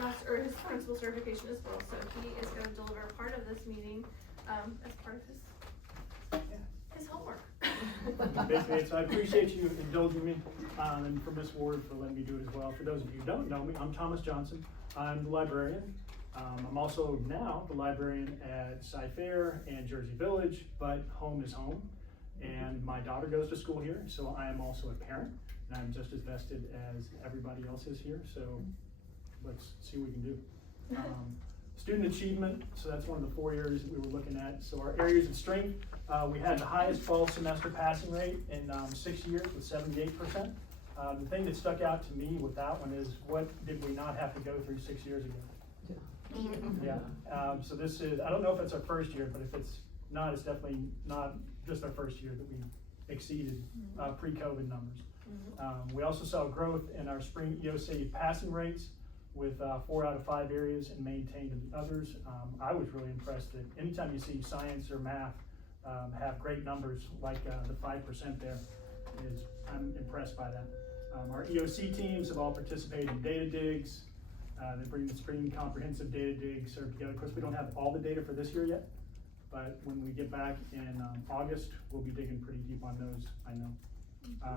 master, or his principal certification as well, so he is gonna deliver part of this meeting, as part of his homework. Basically, so I appreciate you indulging me, and for Ms. Ward for letting me do it as well. For those of you who don't know me, I'm Thomas Johnson. I'm the librarian. I'm also now the librarian at Cy-Fair and Jersey Village, but home is home. And my daughter goes to school here, so I am also a parent, and I'm just as vested as everybody else is here, so let's see what we can do. Student achievement, so that's one of the 4 areas that we were looking at. So our areas of strength, we had the highest fall semester passing rate in 6 years with 78%. The thing that stuck out to me with that one is, what did we not have to go through 6 years ago? Yeah, so this is, I don't know if it's our first year, but if it's not, it's definitely not just our first year that we exceeded pre-COVID numbers. We also saw growth in our spring EOC passing rates with 4 out of 5 areas and maintained in the others. I was really impressed that anytime you see science or math have great numbers like the 5% there, I'm impressed by that. Our EOC teams have all participated in data digs. They bring the spring comprehensive data digs served together. Of course, we don't have all the data for this year yet, but when we get back in August, we'll be digging pretty deep on those, I know.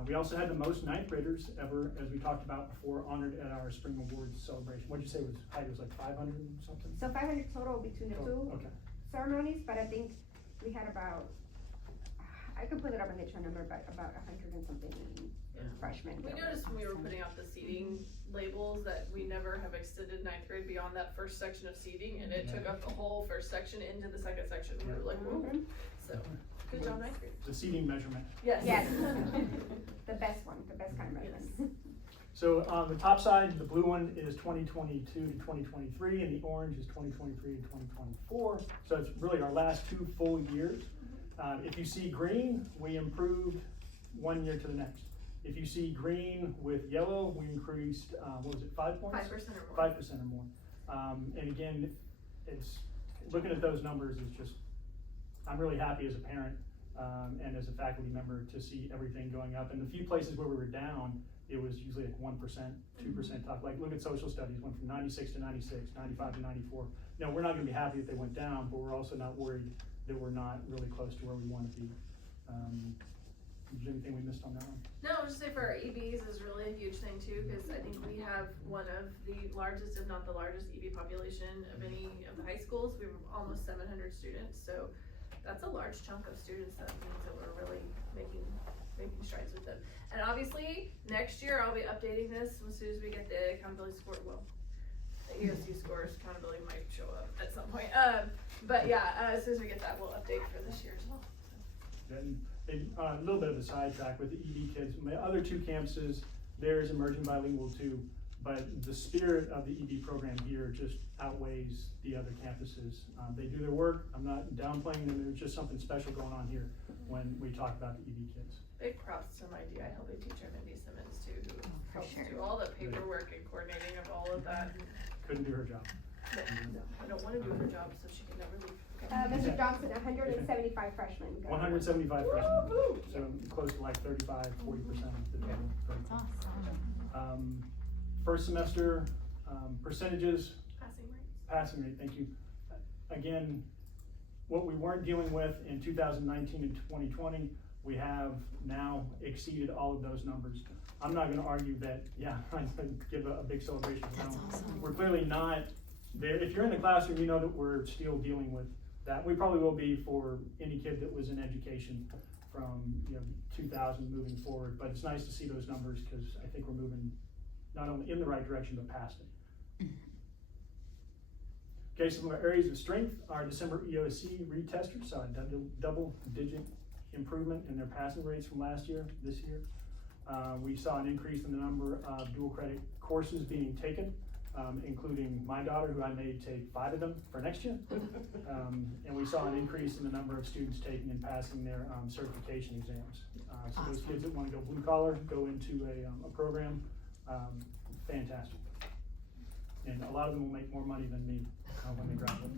We also had the most ninth graders ever, as we talked about before, honored at our spring awards celebration. What'd you say was height? It was like 500 and something? So 500 total between the two ceremonies, but I think we had about, I could put it up in the trend number, but about 100 and something freshmen. We noticed when we were putting out the seating labels that we never have extended ninth grade beyond that first section of seating, and it took up the whole first section into the second section. We were like, whoa. So, good job, ninth grade. The seating measurement. Yes. Yes. The best one, the best kind of measurement. So on the top side, the blue one is 2022 to 2023, and the orange is 2023 to 2024. So it's really our last 2 full years. If you see green, we improved 1 year to the next. If you see green with yellow, we increased, what was it, 5 points? 5% or more. 5% or more. And again, it's looking at those numbers is just, I'm really happy as a parent and as a faculty member to see everything going up. And the few places where we were down, it was usually like 1%, 2% top. Like look at social studies, went from 96 to 96, 95 to 94. No, we're not gonna be happy if they went down, but we're also not worried that we're not really close to where we wanna be. Is there anything we missed on that one? No, I'll just say for our EBs is really a huge thing too, because I think we have one of the largest, if not the largest, EB population of any of the high schools. We have almost 700 students, so that's a large chunk of students. That means that we're really making strides with them. And obviously, next year I'll be updating this as soon as we get the accountability score. Well, the EOC scores, accountability might show up at some point. But yeah, as soon as we get that, we'll update for this year as well. And a little bit of a sidetrack with the ED kids. My other 2 campuses, theirs emerging bilingual too, but the spirit of the ED program here just outweighs the other campuses. They do their work. I'm not downplaying them. There's just something special going on here when we talk about the ED kids. Big props to my DI helping teacher, Mindy Simmons, too, who helps do all the paperwork and coordinating of all of that. Couldn't do her job. No, I don't want to do her job, so she can never leave. Mr. Johnson, 175 freshmen. 175 freshmen, so close to like 35, 40% of the total. That's awesome. First semester percentages, Passing rate. thank you. Again, what we weren't dealing with in 2019 and 2020, we have now exceeded all of those numbers. I'm not gonna argue that, yeah, I give a big celebration. That's awesome. We're clearly not there. If you're in the classroom, you know that we're still dealing with that. We probably will be for any kid that was in education from 2000 moving forward, but it's nice to see those numbers because I think we're moving not only in the right direction, but past it. Okay, some of our areas of strength, our December EOC retesters saw a double-digit improvement in their passing rates from last year, this year. We saw an increase in the number of dual credit courses being taken, including my daughter, who I made take 5 of them for next year. And we saw an increase in the number of students taking and passing their certification exams. So those kids that want to go blue collar, go into a program, fantastic. And a lot of them will make more money than me when they graduate.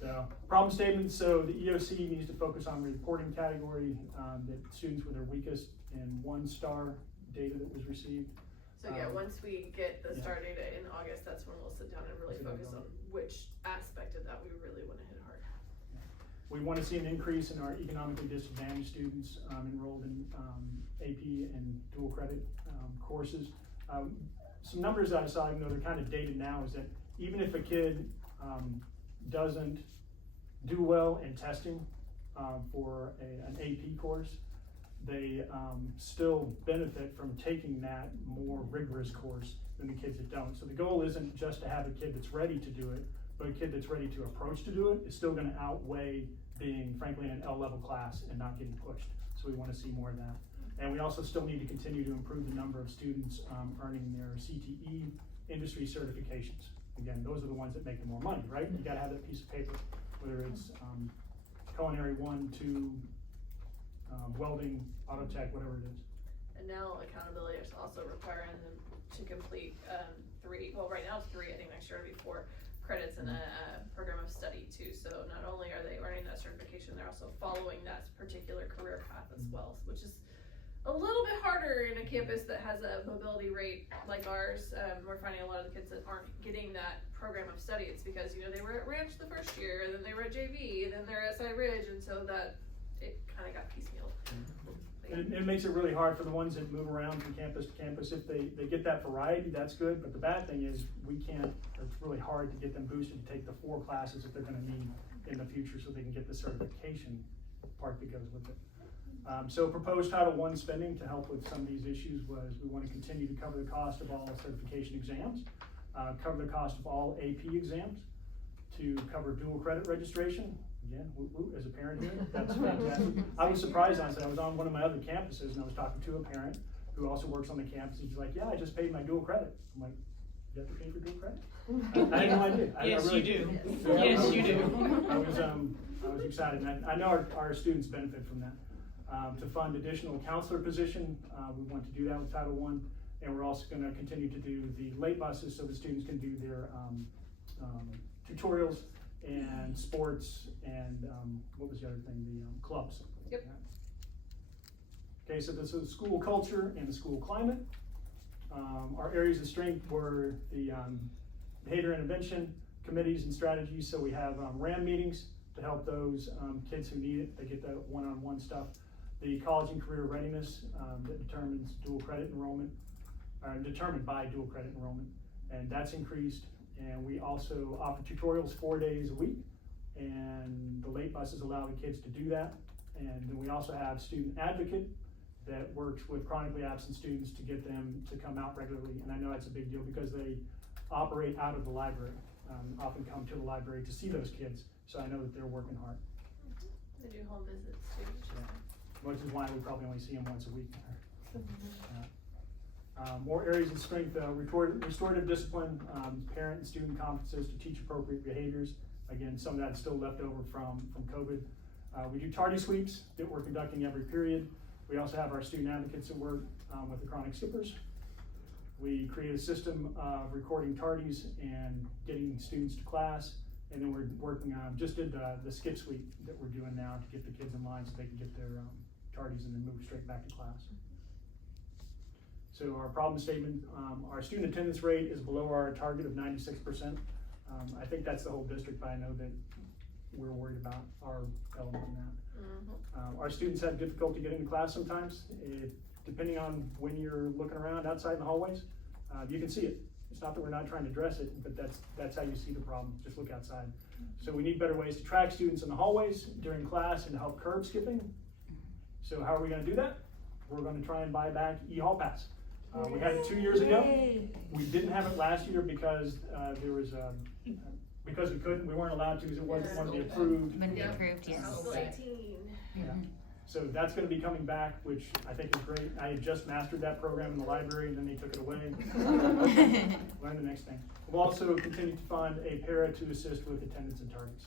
So, problem statements. So the EOC needs to focus on reporting category that students were their weakest in 1-star data that was received. So once we get the start date in August, that's when we'll sit down and really focus on which aspect of that we really wanna hit hard. We want to see an increase in our economically disadvantaged students enrolled in AP and dual credit courses. Some numbers that I saw, even though they're kind of dated now, is that even if a kid doesn't do well in testing for an AP course, they still benefit from taking that more rigorous course than the kids that don't. So the goal isn't just to have a kid that's ready to do it, but a kid that's ready to approach to do it is still gonna outweigh being, frankly, in an L-level class and not getting pushed. So we wanna see more of that. And we also still need to continue to improve the number of students earning their CTE industry certifications. Again, those are the ones that make the more money, right? You gotta have that piece of paper, whether it's culinary 1, 2, welding, auto tech, whatever it is. And now accountability is also requiring them to complete 3, well, right now it's 3, I think next year it'll be 4 credits in a program of study too. So not only are they earning that certification, they're also following that particular career path as well, which is a little bit harder in a campus that has a mobility rate like ours. We're finding a lot of the kids that aren't getting that program of study. It's because, they were at Ranch the first year, then they were at JV, then they're at Cy Ridge, and so that it kind of got piecemealed. It makes it really hard for the ones that move around from campus to campus. If they get that variety, that's good, but the bad thing is it's really hard to get them boosted to take the 4 classes that they're gonna need in the future so they can get the certification part that goes with it. So proposed Title I spending to help with some of these issues was we want to continue to cover the cost of all certification exams, cover the cost of all AP exams, to cover dual credit registration. Again, as a parent here, that's fantastic. I was surprised, honestly. I was on one of my other campuses and I was talking to a parent who also works on the campus. He's like, yeah, I just paid my dual credit. I'm like, you have to pay for dual credit? I had no idea. Yes, really, you do. Yeah, Yes, you do. I was excited, and I know our students benefit from that. To fund additional counselor position, we want to do that with Title I, and we're also going to continue to do the late buses so the students can do their tutorials and sports and what was the other thing, the clubs. Yep. Okay, so this is school culture and the school climate. Our areas of strength were the behavior intervention committees and strategies. So we have RAM meetings to help those kids who need it. They get that one-on-one stuff. The college and career readiness that determines dual credit enrollment, determined by dual credit enrollment, and that's increased. And we also offer tutorials 4 days a week, and the late buses allow the kids to do that. And then we also have student advocate that works with chronically absent students to get them to come out regularly. And I know that's a big deal because they operate out of the library, often come to the library to see those kids. So I know that they're working hard. They do home visits too. Which is why we probably only see them once a week. More areas of strength, restorative discipline, parent and student conferences to teach appropriate behaviors. Again, some of that's still left over from COVID. We do tardy sweeps that we're conducting every period. We also have our student advocates that work with the chronic skippers. We create a system of recording tardies and getting students to class. And then we're working on, just did the skip sweep that we're doing now to get the kids in line so they can get their tardies and then move straight back to class. So our problem statement, our student attendance rate is below our target of 96%. I think that's the whole district, but I know that we're worried about our element in that. Our students have difficulty getting to class sometimes. Depending on when you're looking around outside in the hallways, you can see it. It's not that we're not trying to address it, but that's how you see the problem. Just look outside. So we need better ways to track students in the hallways during class and to help curb skipping. So how are we going to do that? We're going to try and buy back e-hall pass. We had it 2 years ago. We didn't have it last year because because we couldn't. We weren't allowed to because it wasn't one of the approved. Approved, yes. House Bill 18. Yeah. So that's going to be coming back, which I think is great. I had just mastered that program in the library, and then they took it away. Learn the next thing. We'll also continue to fund a para to assist with attendance and targets.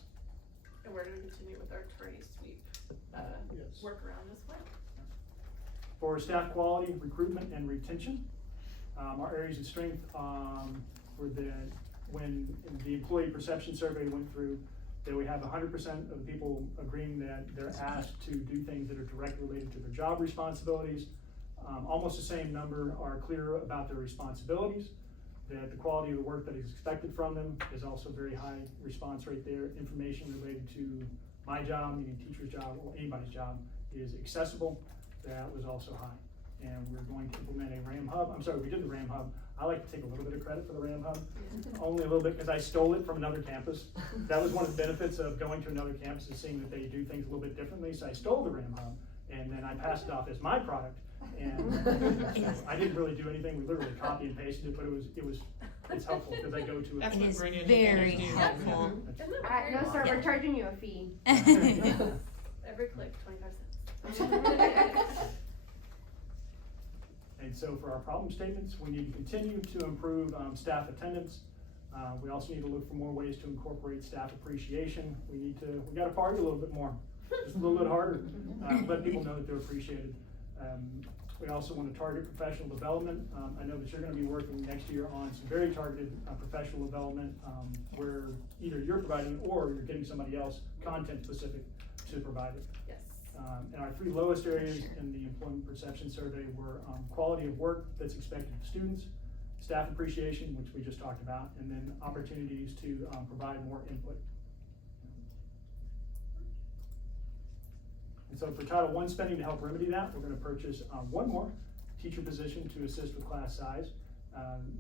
And we're going to continue with our tardy sweep workaround as well. For staff quality, recruitment, and retention, our areas of strength were when the employee perception survey went through, that we have 100% of the people agreeing that they're asked to do things that are directly related to their job responsibilities. almost the same number are clear about their responsibilities, that the quality of the work that is expected from them is also very high response rate there. Information related to my job, meaning teacher's job, or anybody's job, is accessible. That was also high. And we're going to implement a RAM hub. I'm sorry, we did the RAM hub. I like to take a little bit of credit for the RAM hub, only a little bit, because I stole it from another campus. That was one of the benefits of going to another campus, is seeing that they do things a little bit differently. So I stole the RAM hub, and then I passed it off as my product. And so I didn't really do anything. We literally copy and pasted it, but it's helpful because I go to That's it. what It is great very educators do. helpful. No, sir, we're charging you a fee. Every click, 25 cents. And so for our problem statements, we need to continue to improve staff attendance. We also need to look for more ways to incorporate staff appreciation. We gotta party a little bit more, just a little bit harder, let people know that they're appreciated. We also want to target professional development. I know that you're gonna be working next year on some very targeted professional development, where either you're providing or you're getting somebody else content specific to provide it. Yes. And our three lowest areas in the employment perception survey were quality of work that's expected of students, staff appreciation, which we just talked about, and then opportunities to provide more input. And so for Title I spending, to help remedy that, we're gonna purchase one more teacher position to assist with class size.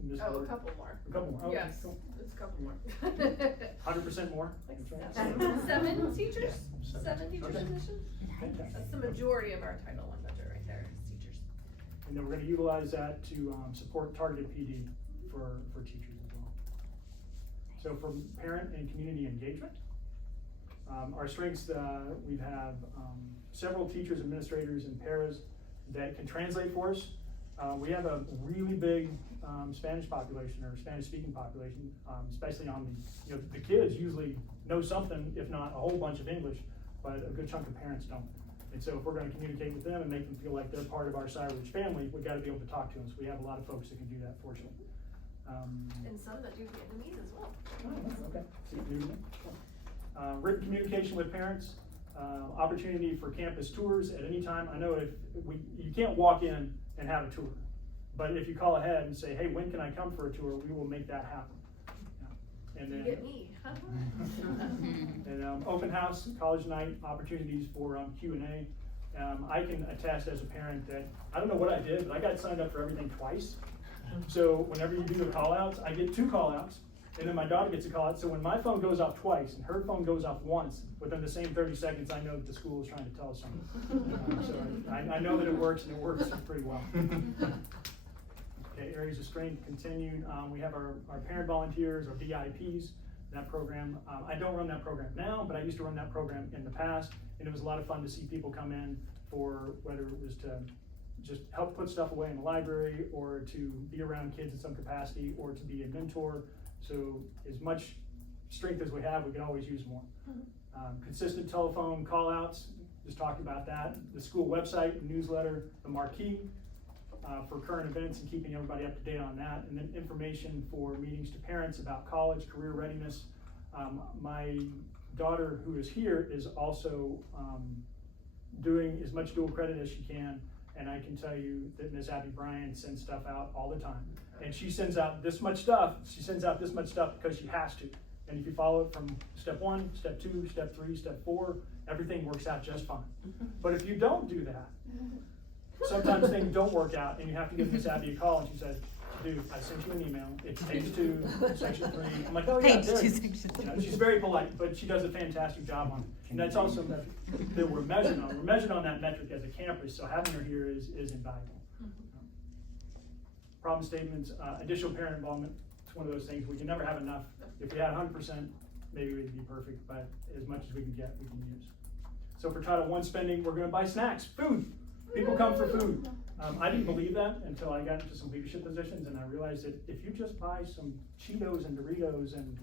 Ms. Oh, a Ward- couple more. A couple more, okay, Yes, cool. it's a couple more. 100% more? Like That's right. seven teachers? Yeah, Seven teacher Okay. positions? Fantastic. That's the majority of our Title I budget right there, is teachers. And then we're gonna utilize that to support targeted PD for teachers as well. So for parent and community engagement, our strengths, we have several teachers, administrators, and paras that can translate for us. We have a really big Spanish population, or Spanish speaking population, especially on the kids usually know something, if not a whole bunch of English, but a good chunk of parents don't. And so if we're gonna communicate with them and make them feel like they're part of our Cyridge family, we've gotta be able to talk to them. So we have a lot of folks that can do that, fortunately. And some that do Vietnamese as well. Okay. See, new to me. Written communication with parents, opportunity for campus tours at any time. I know you can't walk in and have a tour, but if you call ahead and say, hey, when can I come for a tour, we will make that happen. Yeah. And You then, get me. and open house, college night, opportunities for Q&A. I can attest as a parent that, I don't know what I did, but I got signed up for everything twice. So whenever you do the call outs, I get 2 call outs, and then my daughter gets a call out. So when my phone goes off twice and her phone goes off once, within the same 30 seconds, I know that the school is trying to tell us something. So I know that it works, and it works pretty well. Okay, areas of strength continued. We have our parent volunteers, our VIPs, that program. I don't run that program now, but I used to run that program in the past, and it was a lot of fun to see people come in for whether it was to just help put stuff away in the library, or to be around kids in some capacity, or to be a mentor. So as much strength as we have, we can always use more. Consistent telephone call outs, just talked about that. The school website, newsletter, the marquee for current events and keeping everybody up to date on that. And then information for meetings to parents about college, career readiness. My daughter, who is here, is also doing as much dual credit as she can. And I can tell you that Ms. Abby Bryan sends stuff out all the time. And she sends out this much stuff. She sends out this much stuff because she has to. And if you follow it from step 1, step 2, step 3, step 4, everything works out just fine. But if you don't do that, sometimes things don't work out, and you have to give Ms. Abby a call, and she says, dude, I sent you an email. It's page 2, section 3. I'm like, oh yeah, Page there. 2, section 3. She's very polite, but she does a fantastic job on it. And that's also that we're measured on. We're measured on that metric as a campus, so having her here is invaluable. Problem statements, additional parent involvement. It's one of those things we can never have enough. If we had 100%, maybe we'd be perfect, but as much as we can get, we can use. So for Title I spending, we're gonna buy snacks, food. People come for food. I didn't believe that until I got into some leadership positions, and I realized that if you just buy some Cheetos and Doritos and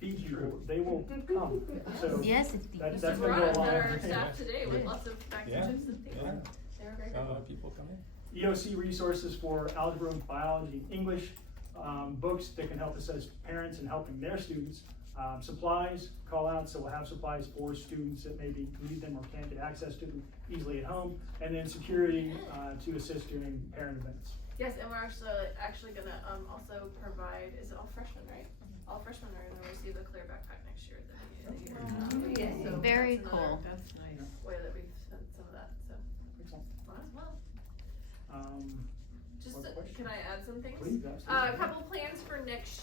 feed people, they will come. So Yes, it's that's Mr. gonna go Barrage along. met our staff today with lots of bags Yeah. of chips and things. Yeah. They were very A lot good. of people come in. EOC resources for algebra, biology, and English. books that can help us as parents in helping their students. Supplies, call outs, so we'll have supplies for students that maybe need them or can't get access to them easily at home. And then security to assist during parent events. Yes, and we're actually gonna also provide, is it all freshmen, right? All freshmen are gonna receive a clear backpack next year at the beginning of the year. Yay. So Very that's another cool. That's nice. way that we've spent some of that, so. Might as well. Just, What question? can I add some things? Please, absolutely. A couple plans for next